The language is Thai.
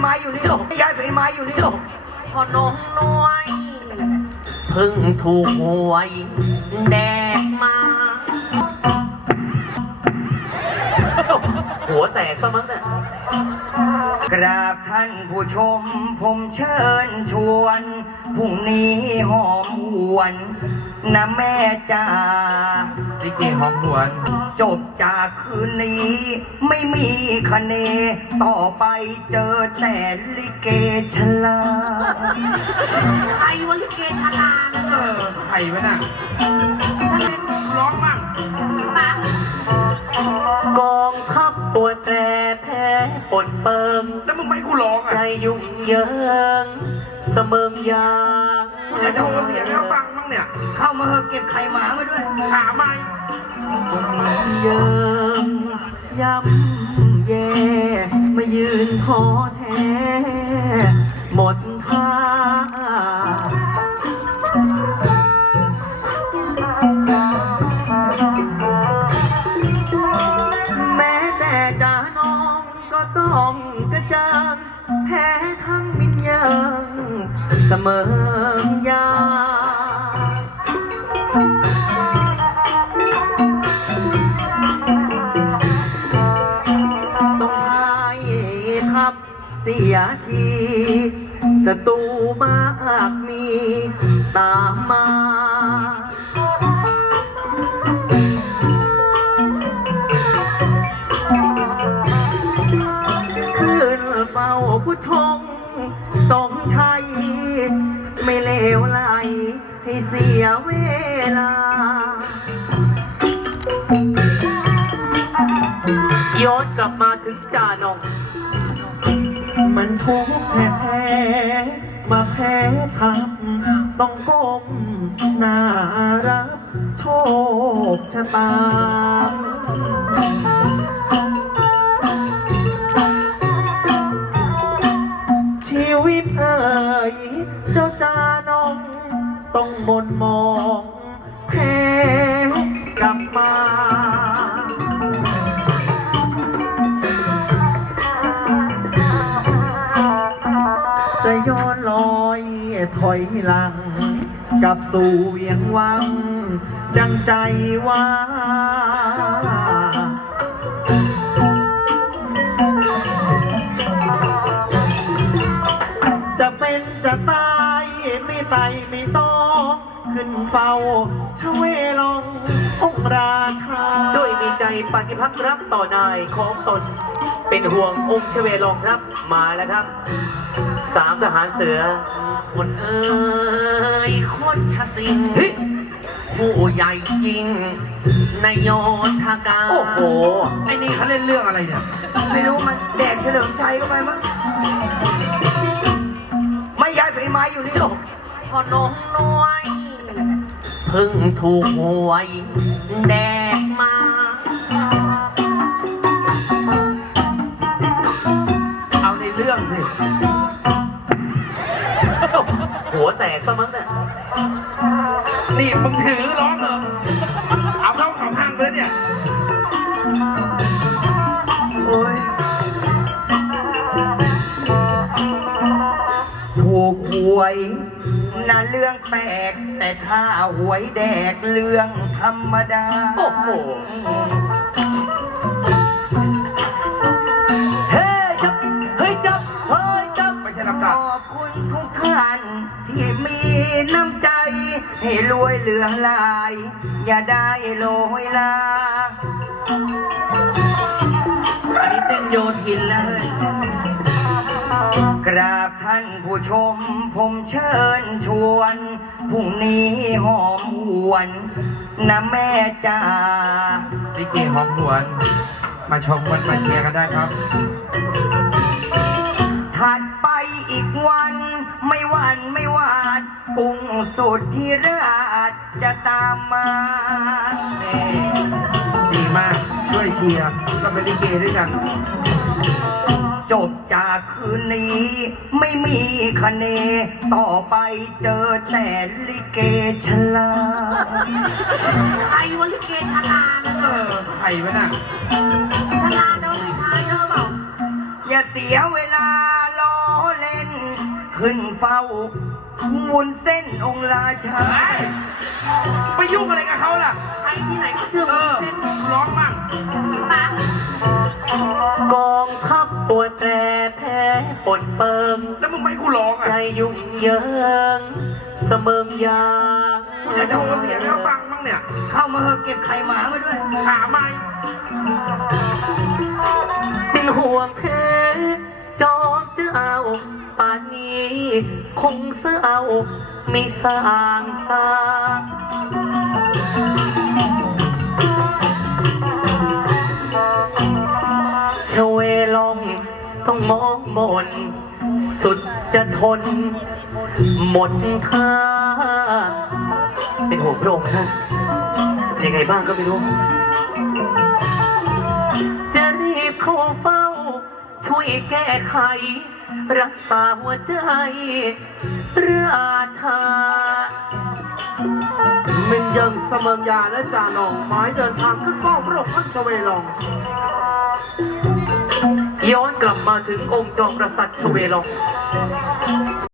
ไม้อยู่นี่ยายเป็นไม้อยู่นี่พอนมน้อยเพิ่งถูกหวยแดกมาหัวแตกซะมั้งเนี่ยกราบท่านผู้ชมผมเชิญชวนพรุ่งนี้หอมหวนนะแม่จ๋าลิเกหอมหวนจบจากคืนนี้ไม่มีคะเนต่อไปเจอแต่ลิเกชลาใครวะลิเกชลาใครวะน่ะร้องมั่งกองทัพปวดแปรแพ้ปนเปิงแล้วมึงไม่กูร้องอ่ะใจยุ่งเหยิงเสมิงยามึงจะโชว์เสียงให้เขาฟังมั่งเนี่ยเข้ามาเถอะเก็บไข่หมามาด้วยหาไม่เยิงย่ำแย่มายืนท้อแท้หมดท่าแม้แต่จ่าน้องก็ต้องกระจ่างแพ้ทั้งวิญญาณเสมอยาต้องพายทับเสียทีศัตรูมากมีตามมาขึ้นเฝ้าผู้ชมสงชัยไม่เลวไหลให้เสียเวลาย้อนกลับมาถึงจ่านงมันทุกข์แท้ๆมาแพ้ทับต้องก้มหน้ารับโชคชะตาชีวิตเอ่ยเจ้าจานงต้องมนมองแพ้กลับมาจะย้อนลอยถอยหลังกลับสู่เวียงวังดังใจว่าจะเป็นจะตายไม่ไต่ไม่ต้องขึ้นเฝ้าชเวลงองค์ราชาด้วยมีใจปฏิภักษ์รักต่อนายของตนเป็นห่วงองค์ชเวลงครับมาแล้วครับสามทหารเสือคนเอ่ยคนชะสิงผู้ใหญ่ยิงนายโยธากาโอ้โหไอ้นี่เขาเล่นเรื่องอะไรเนี่ยไม่รู้มันแดกเฉลิมชัยเข้าไปมั้งไม่ย้ายเป็นไม้อยู่นี่พอนมน้อยเพิ่งถูกหวยแดกมาเอาในเรื่องสิหัวแตกซะมั้งเนี่ยนี่มึงถือร้องเหรอเอาเข้าขำพังไปแล้วเนี่ยโอ้ยถูกหวยน่ะเรื่องแปลกแต่ถ้าหวยแดกเรื่องธรรมดาโอ้โหเฮ้ยจับเฮ้ยจับเฮ้ยจับไม่ใช่ลำดับขอบคุณทุกท่านที่มีน้ำใจให้รวยเหลือหลายอย่าได้โลยลาอันนี้เต้นโยทินแล้วเลยกราบท่านผู้ชมผมเชิญชวนพรุ่งนี้หอมหวนนะแม่จ๋าลิเกหอมหวนมาชมกันมาเชียร์กันได้ครับถัดไปอีกวันไม่หวันไม่หวาดกุ้งสุดที่ราชจะตามมาดีมากช่วยเชียร์ก็เป็นลิเกด้วยกันจบจากคืนนี้ไม่มีคะเนต่อไปเจอแต่ลิเกชลาใครวะลิเกชลาใครวะน่ะชลาแต่ว่าไม่ใช่เธอเปล่าอย่าเสียเวลารอขึ้นเฝ้าวุ้นเส้นองค์ราชาเฮ้ยไปยุ่งอะไรกับเขาล่ะใครที่ไหนเขาชื่อเอวุ้นอเส้นร้องมั่งปะกองทัพปวดแปรแพ้ปนเปิงแล้วมึงไม่ให้กูร้องอ่ะใจยุ่งเหยิงเสมิงยากูจะโทรเสียงให้เขาฟังมั่งเนี่ยเข้ามาเหอะเก็บไข่หมามาด้วยหาไม่เป็นห่วงแท้จอมจะเอาป่านนี้ คงเสื้อเอาไม่สร้างสาชเวลองต้องมองมน สุดจะทน หมดท่าเป็นห่วงพระองค์ท่านจะเป็นยังไงบ้างก็ไม่รู้ จะรีบเข้าเฝ้า ช่วยแก้ไข รักษาหัวใจราชาเมินยังเสมิงยาและจานองหมายเดินทางขึ้นเฝ้าพระองค์ท่านชเวลองย้อนกลับมาถึงองค์จอมกษัตริย์ชเวลอง